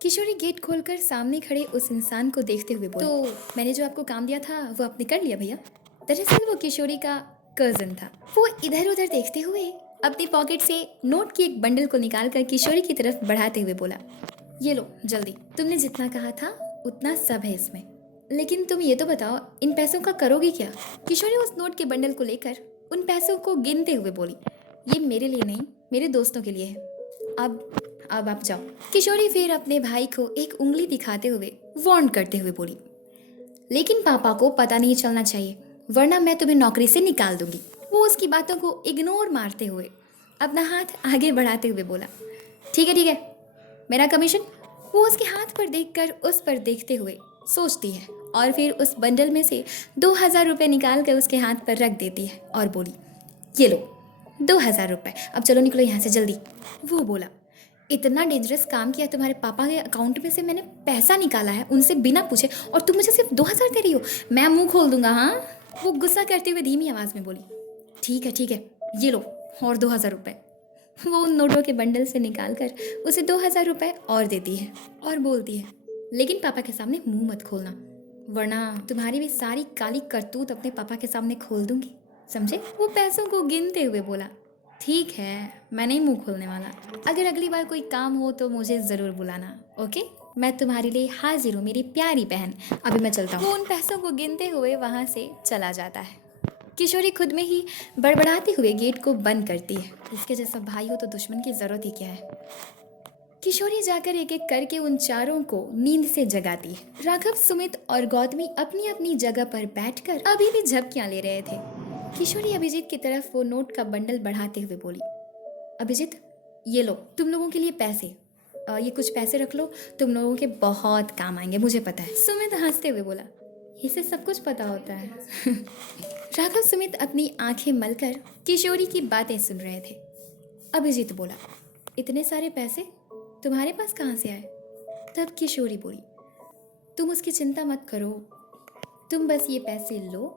किशोरी gate खोलकर सामने खड़े उस इंसान को देखते हुए बोली, तो मैंने जो आपको काम दिया था वो आपने कर लिया भैया। दरअसल वो किशोरी का कजन था। वो इधर उधर देखते हुए अपनी पॉकेट से नोट की एक बंडल को निकालकर किशोरी की तरफ बढ़ाते हुए बोला, ये लो जल्दी, तुमने जितना कहा था उतना सब है इसमें, लेकिन तुम ये तो बताओ इन पैसों का करोगी क्या। किशोरी उस नोट के बंडल को लेकर उन पैसों को गिनते हुए बोली, ये मेरे लिए नहीं, मेरे दोस्तों के लिए है। अब आप जाओ। किशोरी फिर अपने भाई को एक उंगली दिखाते हुए वार्न करते हुए बोली, लेकिन पापा को पता नहीं चलना चाहिए, वरना मैं तुम्हें नौकरी से निकाल दूंगी। वो उसकी बातों को इग्नोर मारते हुए अपना हाथ आगे बढ़ाते हुए बोला, ठीक है, मेरा कमीशन। वो उसके हाथ पर देखकर उस पर देखते हुए सोचती है और फिर उस बंडल में से 2,000 रुपये निकाल कर उसके हाथ पर रख देती है और बोली, ये लो 2,000 रुपये, अब चलो निकलो यहाँ से जल्दी। वो बोला, इतना डेंजरस काम किया, तुम्हारे पापा के अकाउंट में से मैंने पैसा निकाला है उनसे बिना पूछे, और तुम मुझे सिर्फ 2,000 दे रही हो, मैं मुंह खोल दूंगा। हाँ, वो गुस्सा करते हुए धीमी आवाज़ में बोली, ठीक है, ये लो और 2,000 रुपये। वो उन नोटों के बंडल से निकाल कर उसे 2,000 रुपये और देती है और बोलती है, लेकिन पापा के सामने मुंह मत खोलना, वरना तुम्हारी भी सारी काली करतूत अपने पापा के सामने खोल दूंगी, समझे। वो पैसों को गिनते हुए बोला, ठीक है, मैं नहीं मुंह खोलने वाला, अगर अगली बार कोई काम हो तो मुझे ज़रूर बुलाना, ओके। मैं तुम्हारे लिए हाजिर हूँ मेरी प्यारी बहन, अभी मैं चलता हूँ। वो उन पैसों को गिनते हुए वहाँ से चला जाता है। किशोरी खुद में ही बड़बड़ाते हुए गेट को बंद करती है, इसके जैसा भाई हो तो दुश्मन की ज़रूरत ही क्या है। किशोरी जाकर एक एक करके उन चारों को नींद से जगाती है। राघव, सुमित और गौतमी अपनी अपनी जगह पर बैठकर अभी भी झपकियां ले रहे थे। किशोरी अभिजीत की तरफ वो नोट का बंडल बढ़ाते हुए बोली, अभिजीत, ये लो तुम लोगों के लिए पैसे, ये कुछ पैसे रख लो, तुम लोगों के बहुत काम आएंगे, मुझे पता है। सुमित हंसते हुए बोला, इसे सब कुछ पता होता है। राघव सुमित अपनी आंखें मलकर किशोरी की बातें सुन रहे थे। अभिजीत बोला, इतने सारे पैसे तुम्हारे पास कहाँ से आए। तब किशोरी बोली, तुम उसकी चिंता मत करो, तुम बस ये पैसे लो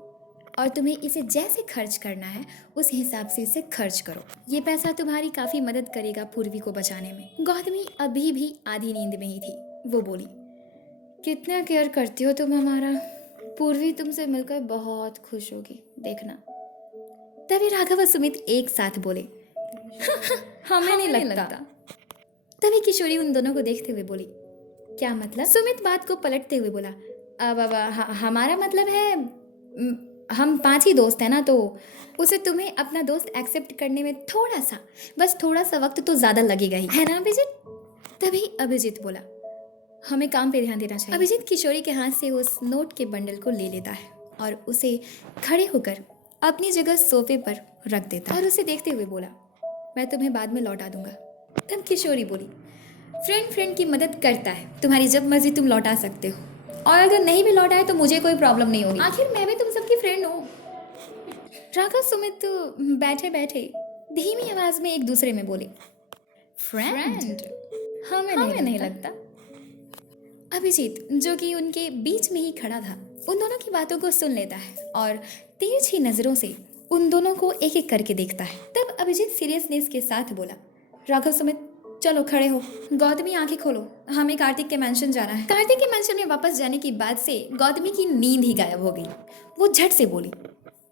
और तुम्हें इसे जैसे खर्च करना है उस हिसाब से इसे खर्च करो, ये पैसा तुम्हारी काफ़ी मदद करेगा पूर्वी को बचाने में। गौतमी अभी भी आधी नींद में ही थी। वो बोली, कितना केयर करती हो तुम हमारा, पूर्वी तुमसे मिलकर बहुत खुश होगी, देखना। तभी राघव और सुमित एक साथ बोले, हमें नहीं लगता। तभी किशोरी उन दोनों को देखते हुए बोली, क्या मतलब। सुमित बात को पलटते हुए बोला, अब हमारा मतलब है हम 5 ही दोस्त हैं ना, तो उसे तुम्हें अपना दोस्त एक्सेप्ट करने में बस थोड़ा सा वक्त तो ज़्यादा लगेगा ही, है ना अभिजीत। तभी अभिजीत बोला, हमें काम पे ध्यान देना चाहिए। अभिजीत किशोरी के हाथ से उस नोट के बंडल को ले लेता है और उसे खड़े होकर अपनी जगह सोफे पर रख देता है और उसे देखते हुए बोला, मैं तुम्हें बाद में लौटा दूंगा। तब किशोरी बोली, फ्रेंड की मदद करता है, तुम्हारी जब मर्जी तुम लौटा सकते हो, और अगर नहीं भी लौटाए तो मुझे कोई प्रॉब्लम नहीं होगी, आखिर मैं भी तुम सबकी फ्रेंड हूँ। राघव सुमित बैठे बैठे धीमी आवाज में एक दूसरे में बोले, फ्रेंड, हमें नहीं लगता। अभिजीत, जो कि उनके बीच में ही खड़ा था, उन दोनों की बातों को सुन लेता है और तिरछी नजरों से उन दोनों को एक एक करके देखता है। तब अभिजीत सीरियसनेस के साथ बोला, राघव सुमित, चलो खड़े हो। गौतमी, आंखें खोलो, हमें कार्तिक के मेंशन जाना है। कार्तिक के मेंशन में वापस जाने की बात से गौतमी की नींद ही गायब हो गई। वो झट से बोली,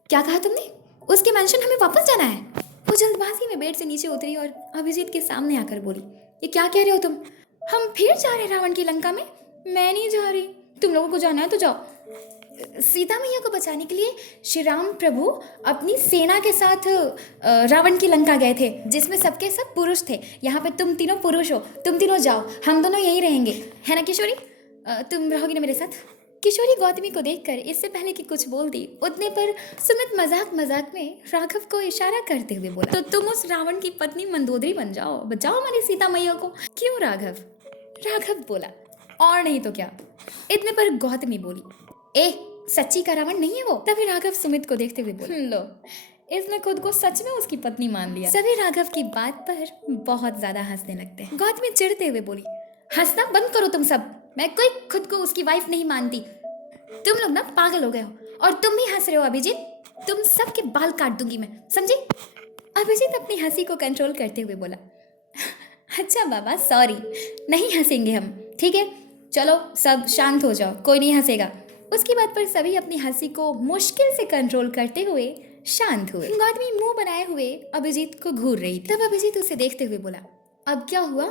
क्या कहा तुमने, उसके मेंशन हमें वापस जाना है। वो जल्दबाजी में बेड से नीचे उतरी और अभिजीत के सामने आकर बोली, ये क्या कह रहे हो तुम, हम फिर जा रहे रावण की लंका में। मैं नहीं जा रही, तुम लोगों को जाना है तो जाओ। सीता मैया को बचाने के लिए श्री राम प्रभु अपनी सेना के साथ रावण की लंका गए थे, जिसमें सबके सब पुरुष थे। यहाँ पे तुम तीनों पुरुष हो, तुम तीनों जाओ, हम दोनों यहीं रहेंगे, है ना किशोरी, तुम रहोगी ना मेरे साथ। किशोरी गौतमी को देखकर इससे पहले कि कुछ बोल दी, उतने पर सुमित मजाक में राघव को इशारा करते हुए बोला, तो तुम उस रावण की पत्नी मंदोदरी बन जाओ, बचाओ हमारी सीता मैया को। क्यों राघव। राघव बोला, और नहीं तो क्या। इतने पर गौतमी बोली, सच्ची का रावण नहीं है वो। तभी राघव सुमित को देखते हुए बोले, लो, इसने खुद को सच में उसकी पत्नी मान लिया। सभी राघव की बात पर बहुत ज्यादा हंसने लगते हैं। गौतमी चिढ़ते हुए बोली, हंसना बंद करो तुम सब, मैं कोई खुद को उसकी वाइफ नहीं मानती, तुम लोग ना पागल हो गए हो, और तुम भी हंस रहे हो अभिजीत, तुम सबके बाल काट दूंगी मैं, समझी। अभिजीत अपनी हंसी को कंट्रोल करते हुए बोला, अच्छा बाबा, सॉरी, नहीं हंसेंगे हम, ठीक है, चलो सब शांत हो जाओ, कोई नहीं हंसेगा। उसकी बात पर सभी अपनी हंसी को मुश्किल से कंट्रोल करते हुए शांत हुए। गौतमी मुंह बनाए हुए अभिजीत को घूर रही थी। तब अभिजीत उसे देखते हुए बोला, अब क्या हुआ?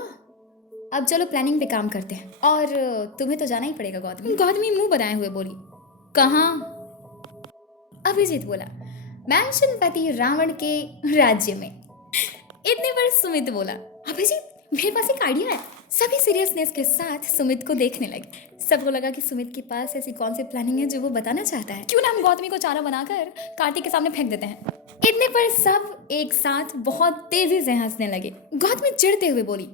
अब चलो प्लानिंग पे काम करते हैं, और तुम्हें तो जाना ही पड़ेगा गौतमी। गौतमी मुंह बनाए हुए बोली, कहाँ? अभिजीत बोला, मैंशन पति रावण के राज्य में। इतने पर सुमित बोला, अभिजीत मेरे पास एक आइडिया है। सभी सीरियसनेस के साथ सुमित को देखने लगे। सबको लगा कि सुमित के पास ऐसी कौन सी प्लानिंग है जो वो बताना चाहता है। क्यों ना हम गौतमी को चारा बनाकर कार्तिक के सामने फेंक देते हैं। इतने पर सब एक साथ बहुत तेजी से हंसने लगे। गौतमी चिढ़ते हुए बोली,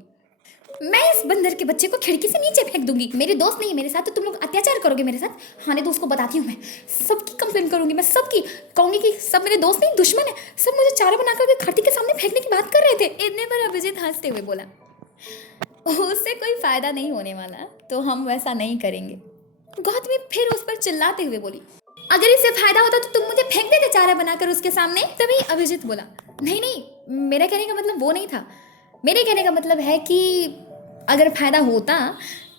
मैं इस बंदर के बच्चे को खिड़की से नीचे फेंक दूंगी। मेरे दोस्त नहीं है मेरे साथ, तो तुम लोग अत्याचार करोगे मेरे साथ। हाँ नहीं तो उसको बताती हूँ, मैं सबकी कंप्लेन करूंगी। मैं सबकी कहूंगी कि सब मेरे दोस्त नहीं दुश्मन है, सब मुझे चारा बनाकर के खिड़की के सामने फेंकने की बात कर रहे थे। इतने पर अभिजीत हंसते हुए बोला, उससे कोई फायदा नहीं होने वाला, तो हम वैसा नहीं करेंगे। गौतमी फिर उस पर चिल्लाते हुए बोली, अगर इससे फायदा होता तो तुम मुझे फेंक देते चारा बनाकर उसके सामने। तभी अभिजीत बोला, नहीं नहीं, मेरा कहने का मतलब वो नहीं था। मेरे कहने का मतलब है कि अगर फायदा होता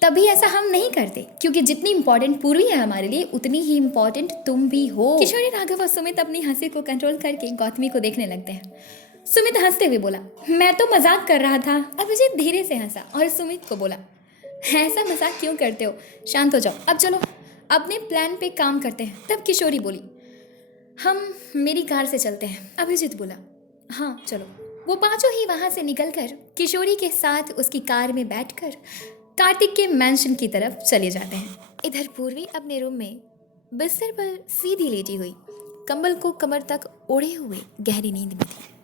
तभी ऐसा हम नहीं करते, क्योंकि जितनी इंपॉर्टेंट पूर्वी है हमारे लिए, उतनी ही इंपॉर्टेंट तुम भी हो। किशोरी, राघव और सुमित अपनी हंसी को कंट्रोल करके गौतमी को देखने लगते हैं। सुमित हंसते हुए बोला, मैं तो मजाक कर रहा था। अभिजीत धीरे से हंसा और सुमित को बोला, ऐसा मजाक क्यों करते हो, शांत हो जाओ। अब चलो अपने प्लान पे काम करते हैं। तब किशोरी बोली, हम मेरी कार से चलते हैं। अभिजीत बोला, हाँ चलो। वो पांचों ही वहां से निकलकर किशोरी के साथ उसकी कार में बैठकर कार्तिक के मैंशन की तरफ चले जाते हैं। इधर पूर्वी अपने रूम में बिस्तर पर सीधी लेटी हुई, कंबल को कमर तक ओढ़े हुए गहरी नींद में थी।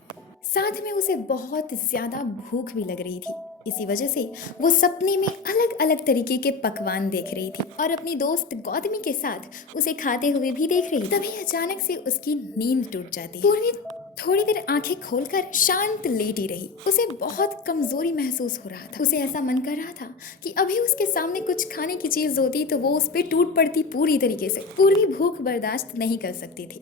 साथ में उसे बहुत ज्यादा भूख भी लग रही थी। इसी वजह से वो सपने में अलग अलग तरीके के पकवान देख रही थी और अपनी दोस्त गौतमी के साथ उसे खाते हुए भी देख रही थी। तभी अचानक से उसकी नींद टूट जाती है। पूर्वी थोड़ी देर आंखें खोलकर शांत लेटी रही। उसे बहुत कमजोरी महसूस हो रहा था। उसे ऐसा मन कर रहा था कि अभी उसके सामने कुछ खाने की चीज होती तो वो उस पर टूट पड़ती पूरी तरीके से। पूर्वी भूख बर्दाश्त नहीं कर सकती थी,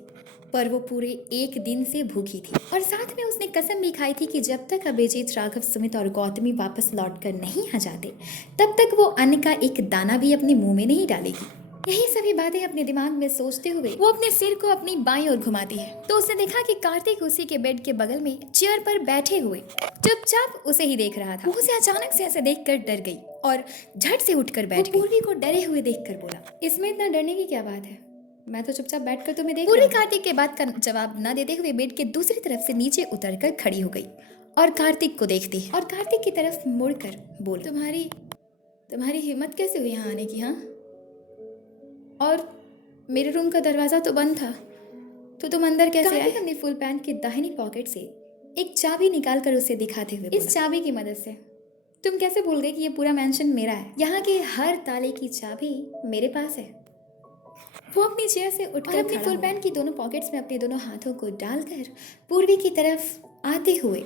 पर वो पूरे एक दिन से भूखी थी और साथ में उसने कसम भी खाई थी कि जब तक अभिजीत, राघव, सुमित और गौतमी वापस लौटकर नहीं आ जाते, तब तक वो अन्न का एक दाना भी अपने मुंह में नहीं डालेगी। यही सभी बातें अपने दिमाग में सोचते हुए वो अपने सिर को अपनी बाईं ओर घुमाती है तो उसने देखा कि कार्तिक उसी के बेड के बगल में चेयर पर बैठे हुए चुपचाप उसे ही देख रहा था। वो उसे अचानक से ऐसे देखकर डर गई और झट से उठकर बैठ गई। पूर्वी को डरे हुए देखकर बोला, इसमें इतना डरने की क्या बात है, मैं तो चुपचाप बैठकर तुम्हें देख। पूरी कार्तिक के बात का जवाब न देते हुए बेड के दूसरी तरफ से नीचे उतरकर खड़ी हो गई और कार्तिक को देखती है और कार्तिक की तरफ मुड़कर बोली, तुम्हारी हिम्मत कैसे हुई यहाँ आने की? हाँ, और मेरे रूम का दरवाजा तो बंद था, तो तुम अंदर कैसे आए? अपनी फुल पैंट की दाहिनी पॉकेट से एक चाबी निकालकर उसे दिखाते हुए, इस चाबी की मदद से तुम कैसे भूल गए कि ये पूरा मैंशन मेरा है? यहाँ के हर ताले की चाबी मेरे पास है। वो अपनी चेयर से उठकर अपनी फुल पैंट की दोनों पॉकेट्स में अपने दोनों हाथों को डालकर पूर्वी की तरफ आते हुए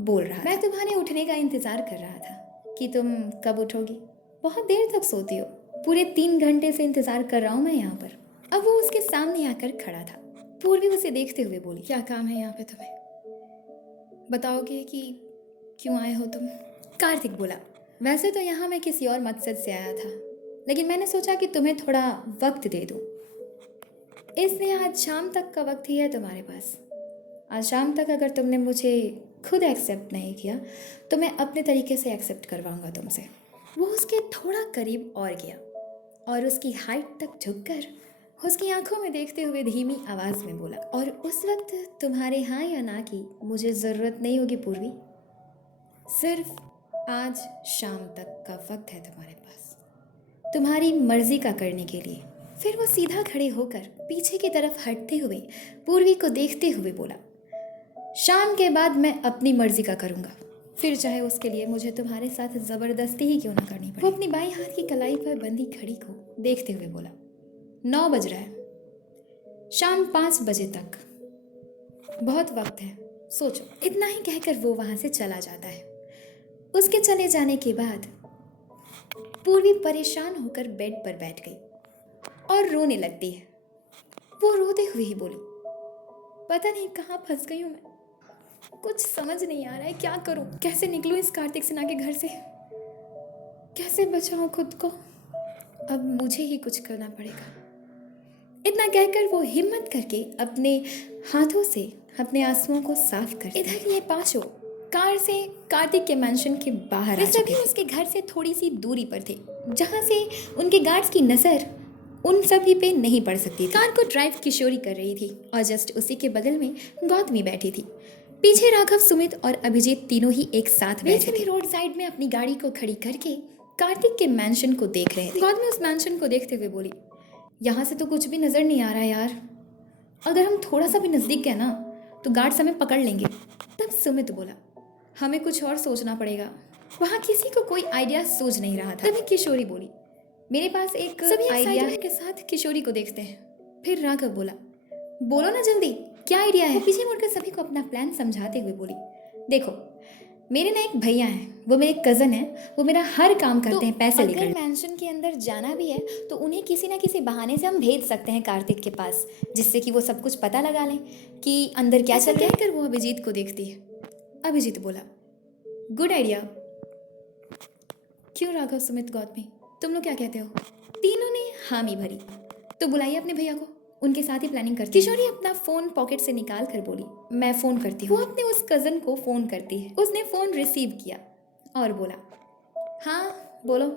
बोल रहा, मैं तुम्हारे उठने का इंतजार कर रहा था कि तुम कब उठोगी। बहुत देर तक सोती हो, पूरे 3 घंटे से इंतजार कर रहा हूँ मैं यहाँ पर। अब वो उसके सामने आकर खड़ा था। पूर्वी उसे देखते हुए बोली, क्या काम है यहाँ पे तुम्हें? बताओगे कि क्यों आए हो तुम? कार्तिक बोला, वैसे तो यहाँ मैं किसी और मकसद से आया था, लेकिन मैंने सोचा कि तुम्हें थोड़ा वक्त दे दूँ, इसलिए आज शाम तक का वक्त ही है तुम्हारे पास। आज शाम तक अगर तुमने मुझे खुद एक्सेप्ट नहीं किया तो मैं अपने तरीके से एक्सेप्ट करवाऊंगा तुमसे। वो उसके थोड़ा करीब और गया और उसकी हाइट तक झुककर उसकी आंखों में देखते हुए धीमी आवाज में बोला, और उस वक्त तुम्हारे हाँ या ना की मुझे ज़रूरत नहीं होगी पूर्वी, सिर्फ आज शाम तक का वक्त है तुम्हारे पास, तुम्हारी मर्जी का करने के लिए। फिर वो सीधा खड़े होकर पीछे की तरफ हटते हुए पूर्वी को देखते हुए बोला, शाम के बाद मैं अपनी मर्जी का करूँगा, फिर चाहे उसके लिए मुझे तुम्हारे साथ ज़बरदस्ती ही क्यों ना करनी पड़े। वो अपनी बाईं हाथ की कलाई पर बंधी घड़ी को देखते हुए बोला, 9 बज रहा है, शाम 5 बजे तक बहुत वक्त है, सोचो। इतना ही कहकर वो वहाँ से चला जाता है। उसके चले जाने के बाद पूर्वी परेशान होकर बेड पर बैठ गई और रोने लगती है। वो रोते हुए ही बोली, पता नहीं कहाँ फंस गई हूँ मैं, कुछ समझ नहीं आ रहा है, क्या करूँ, कैसे निकलूँ इस कार्तिक सिन्हा के घर से। कैसे बचाऊं खुद को, अब मुझे ही कुछ करना पड़ेगा। इतना कहकर वो हिम्मत करके अपने हाथों से अपने आंसुओं को साफ कर इधर ये पांचों कार से कार्तिक के मैंशन के बाहर आ चुके थे। उसके घर से थोड़ी सी दूरी पर थे, जहां से उनके गार्ड्स की नजर उन सभी पे नहीं पड़ सकती थी। कार को ड्राइव किशोरी कर रही थी और जस्ट उसी के बगल में गौतमी बैठी थी। पीछे राघव, सुमित और अभिजीत तीनों ही एक साथ बैठे थे। रोड साइड में अपनी गाड़ी को खड़ी करके कार्तिक के मैंशन को देख रहे थे। गौतमी उस मैंशन को देखते हुए बोली, यहाँ से तो कुछ भी नजर नहीं आ रहा यार, अगर हम थोड़ा सा भी नजदीक गए ना तो गार्ड्स हमें पकड़ लेंगे। तब सुमित बोला, हमें कुछ और सोचना पड़ेगा। वहाँ किसी को कोई आइडिया सूझ नहीं रहा था। तभी किशोरी बोली, मेरे पास एक आइडिया के साथ किशोरी को देखते हैं। फिर राघव बोला, बोलो ना जल्दी, क्या आइडिया है? वो पीछे मुड़कर सभी को अपना प्लान समझाते हुए बोली, देखो मेरे ना एक भैया हैं, वो मेरे कज़न हैं, वो मेरा हर काम करते हैं पैसे लेकर। अगर मैंशन के अंदर जाना भी है तो उन्हें किसी ना किसी बहाने से हम भेज सकते हैं कार्तिक के पास, जिससे कि वो सब कुछ पता लगा लें कि अंदर क्या चल रहा है। कहकर वो अभिजीत को देखती है। अभिजीत बोला, गुड आइडिया। क्यों राघव, सुमित, गौतमी, तुम लोग क्या कहते हो? तीनों ने हामी भरी। तो बुलाइए अपने भैया को, उनके साथ ही प्लानिंग करती। किशोरी अपना फोन पॉकेट से निकाल कर बोली, मैं फोन करती हूँ। वो अपने उस कजन को फोन करती है। उसने फोन रिसीव किया और बोला, हाँ बोलो,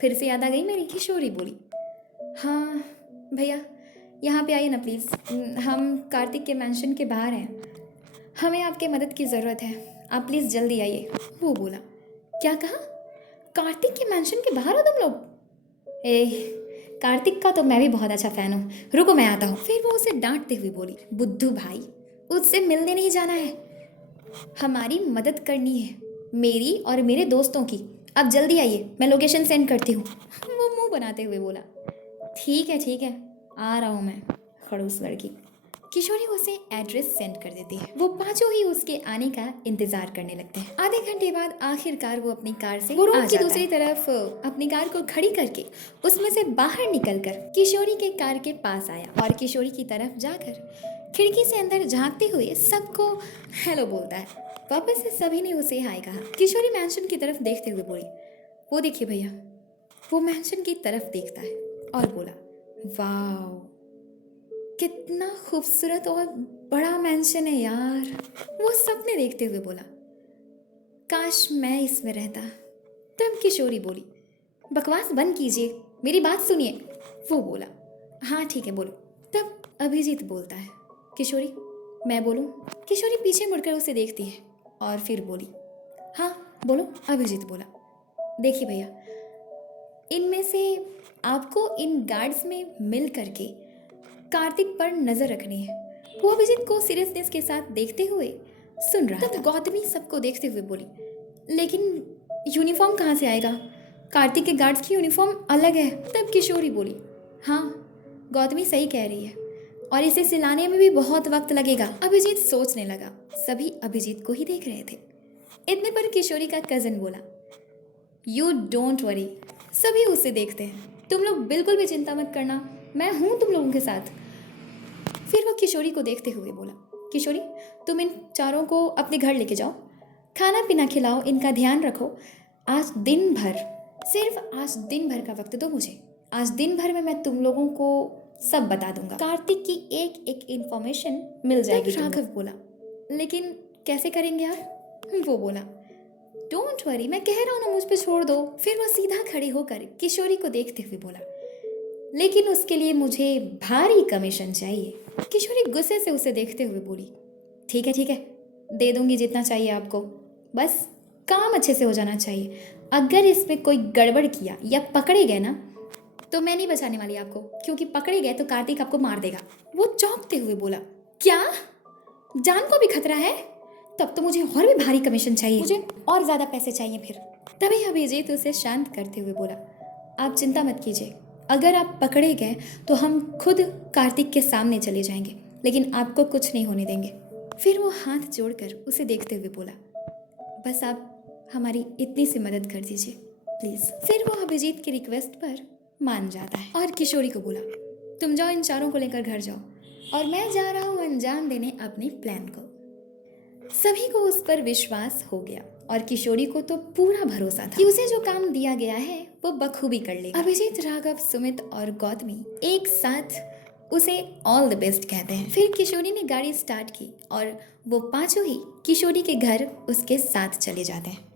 फिर से याद आ गई मेरी? किशोरी बोली, हाँ भैया यहाँ पे आइए ना प्लीज़, हम कार्तिक के मैंशन के बाहर हैं, हमें आपके मदद की ज़रूरत है, आप प्लीज़ जल्दी आइए। वो बोला, क्या कहा? कार्तिक के मैंशन के बाहर हो तुम लोग? कार्तिक का तो मैं भी बहुत अच्छा फ़ैन हूँ, रुको मैं आता हूँ। फिर वो उसे डांटते हुए बोली, बुद्धू भाई, उससे मिलने नहीं जाना है, हमारी मदद करनी है, मेरी और मेरे दोस्तों की। अब जल्दी आइए, मैं लोकेशन सेंड करती हूँ। वो मुंह बनाते हुए बोला, ठीक है, आ रहा हूँ मैं, खड़ूस लड़की। किशोरी उसे एड्रेस सेंड कर देती है। वो पांचों ही उसके आने का इंतजार करने लगते हैं। आधे घंटे बाद आखिरकार वो अपनी कार से रोड की दूसरी तरफ अपनी कार को खड़ी करके उसमें से बाहर निकलकर किशोरी के कार के पास आया और किशोरी की तरफ जाकर खिड़की से अंदर झांकते हुए सबको हेलो बोलता है। वापस से सभी ने उसे हाय कहा। किशोरी मैंशन की तरफ देखते हुए बोली, वो देखिए भैया। वो मैंशन की तरफ देखता है और बोला, वाह कितना खूबसूरत और बड़ा मैंशन है यार। वो सपने देखते हुए बोला, काश मैं इसमें रहता। तब किशोरी बोली, बकवास बंद कीजिए, मेरी बात सुनिए। वो बोला, हाँ ठीक है बोलो। तब अभिजीत बोलता है, किशोरी मैं बोलूँ? किशोरी पीछे मुड़कर उसे देखती है और फिर बोली, हाँ बोलो। अभिजीत बोला, देखिए भैया, इनमें से आपको इन गार्ड्स में मिल करके कार्तिक पर नजर रखनी है। वो अभिजीत को सीरियसनेस के साथ देखते हुए सुन रहा था। तब गौतमी सबको देखते हुए बोली, लेकिन यूनिफॉर्म कहाँ से आएगा? कार्तिक के गार्ड्स की यूनिफॉर्म अलग है। तब किशोरी बोली, हाँ गौतमी सही कह रही है, और इसे सिलाने में भी बहुत वक्त लगेगा। अभिजीत सोचने लगा। सभी अभिजीत को ही देख रहे थे। इतने पर किशोरी का कजन बोला, यू डोंट वरी। सभी उसे देखते हैं, तुम लोग बिल्कुल भी चिंता मत करना, मैं हूँ तुम लोगों के साथ। फिर वो किशोरी को देखते हुए बोला, किशोरी तुम इन चारों को अपने घर लेके जाओ, खाना पीना खिलाओ, इनका ध्यान रखो। आज दिन भर, सिर्फ आज दिन भर का वक्त दो मुझे। आज दिन भर में मैं तुम लोगों को सब बता दूंगा, कार्तिक की एक एक इन्फॉर्मेशन मिल जाएगी। राघव बोला, लेकिन कैसे करेंगे यार? वो बोला, डोंट वरी, मैं कह रहा हूँ ना, मुझ पे छोड़ दो। फिर वो सीधा खड़ी होकर किशोरी को देखते हुए बोला, लेकिन उसके लिए मुझे भारी कमीशन चाहिए। किशोरी गुस्से से उसे देखते हुए बोली, ठीक है दे दूंगी जितना चाहिए आपको, बस काम अच्छे से हो जाना चाहिए। अगर इसमें कोई गड़बड़ किया या पकड़े गए ना तो मैं नहीं बचाने वाली आपको, क्योंकि पकड़े गए तो कार्तिक आपको मार देगा। वो चौंकते हुए बोला, क्या जान को भी खतरा है? तब तो मुझे और भी भारी कमीशन चाहिए, मुझे और ज़्यादा पैसे चाहिए। फिर तभी अभिजीत उसे शांत करते हुए बोला, आप चिंता मत कीजिए, अगर आप पकड़े गए तो हम खुद कार्तिक के सामने चले जाएंगे, लेकिन आपको कुछ नहीं होने देंगे। फिर वो हाथ जोड़कर उसे देखते हुए बोला, बस आप हमारी इतनी सी मदद कर दीजिए प्लीज़। फिर वो अभिजीत की रिक्वेस्ट पर मान जाता है और किशोरी को बोला, तुम जाओ, इन चारों को लेकर घर जाओ, और मैं जा रहा हूँ अंजाम देने अपने प्लान को। सभी को उस पर विश्वास हो गया और किशोरी को तो पूरा भरोसा था कि उसे जो काम दिया गया है वो बखूबी कर लेगा। अभिजीत, राघव, सुमित और गौतमी एक साथ उसे ऑल द बेस्ट कहते हैं। फिर किशोरी ने गाड़ी स्टार्ट की और वो पांचों ही किशोरी के घर उसके साथ चले जाते हैं।